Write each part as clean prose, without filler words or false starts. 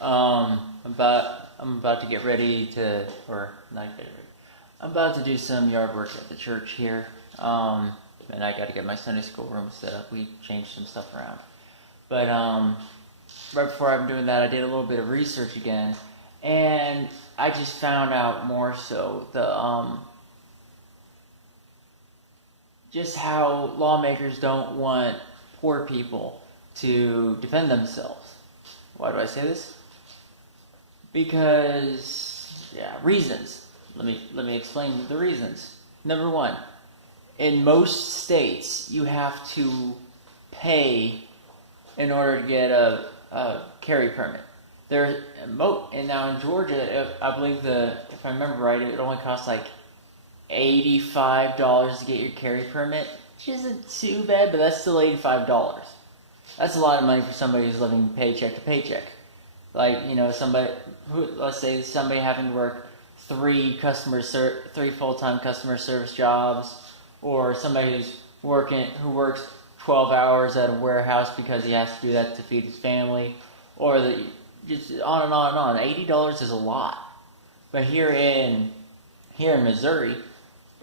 I'm about to get ready to, or not get ready. I'm about to do some yard work at the church here. And I got to get my Sunday school room set up. We changed some stuff around. But right before I'm doing that, I did a little bit of research again, and I just found out more so the just how lawmakers don't want poor people to defend themselves. Why do I say this? Because, reasons. Let me explain the reasons. Number one, in most states, you have to pay in order to get a carry permit. And now in Georgia, I believe if I remember right, it only costs like $85 to get your carry permit, which isn't too bad, but that's still $85. That's a lot of money for somebody who's living paycheck to paycheck. Like, let's say somebody having to work three full-time customer service jobs, or somebody who works 12 hours at a warehouse because he has to do that to feed his family, or just on and on and on. $80 is a lot. But here in Missouri,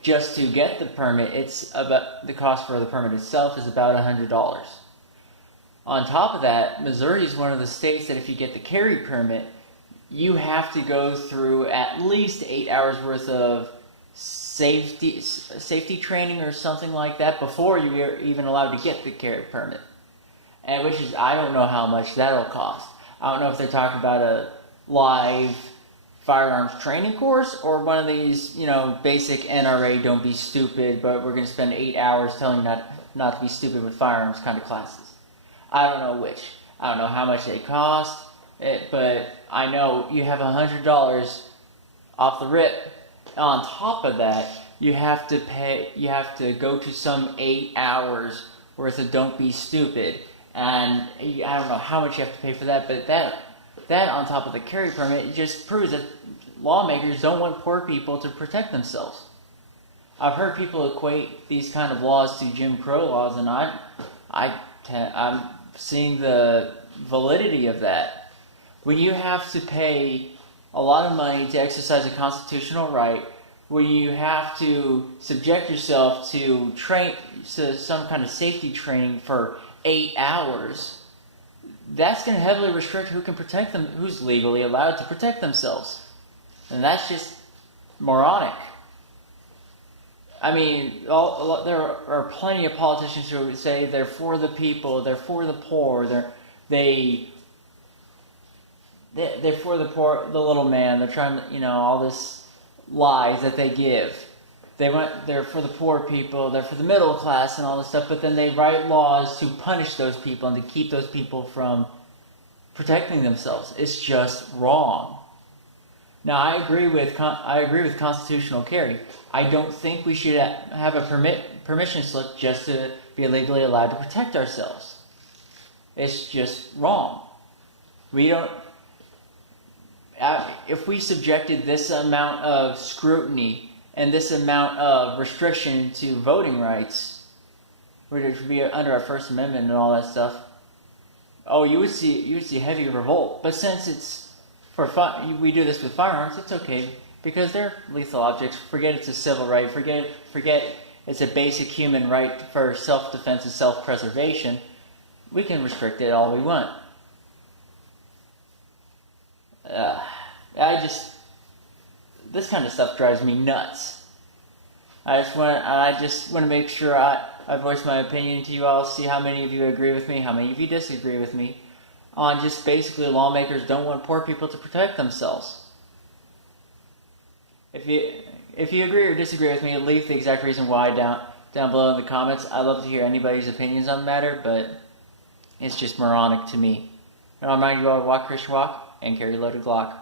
just to get the permit, the cost for the permit itself is about $100. On top of that, Missouri is one of the states that if you get the carry permit, you have to go through at least 8 hours worth of safety training or something like that before you are even allowed to get the carry permit. And I don't know how much that'll cost. I don't know if they're talking about a live firearms training course or one of these, basic NRA don't be stupid, but we're going to spend 8 hours telling you not to be stupid with firearms kind of classes. I don't know which. I don't know how much they cost, but I know you have $100 off the rip. On top of that, you have to go to some 8 hours worth of don't be stupid. And I don't know how much you have to pay for that, but that on top of the carry permit, it just proves that lawmakers don't want poor people to protect themselves. I've heard people equate these kind of laws to Jim Crow laws, and I'm seeing the validity of that. When you have to pay a lot of money to exercise a constitutional right, when you have to subject yourself to some kind of safety training for 8 hours, that's going to heavily restrict who can protect them, who's legally allowed to protect themselves. And that's just moronic. I mean, there are plenty of politicians who would say they're for the people, they're for the poor, they're for the poor, the little man. They're trying to, all this lies that they give. They're for the poor people, they're for the middle class and all this stuff, but then they write laws to punish those people and to keep those people from protecting themselves. It's just wrong. Now, I agree with constitutional carry. I don't think we should have a permission slip just to be legally allowed to protect ourselves. It's just wrong. If we subjected this amount of scrutiny and this amount of restriction to voting rights, which would be under our First Amendment and all that stuff, you would see heavy revolt. But since it's for fun, we do this with firearms, it's okay because they're lethal objects. Forget it's a civil right. Forget it's a basic human right for self-defense and self-preservation. We can restrict it all we want. This kind of stuff drives me nuts. I just want to make sure I voice my opinion to you all, see how many of you agree with me, how many of you disagree with me, on just basically lawmakers don't want poor people to protect themselves. If you agree or disagree with me, leave the exact reason why down below in the comments. I'd love to hear anybody's opinions on the matter, but it's just moronic to me. And I'll remind you all to walk Christian walk and carry a loaded Glock.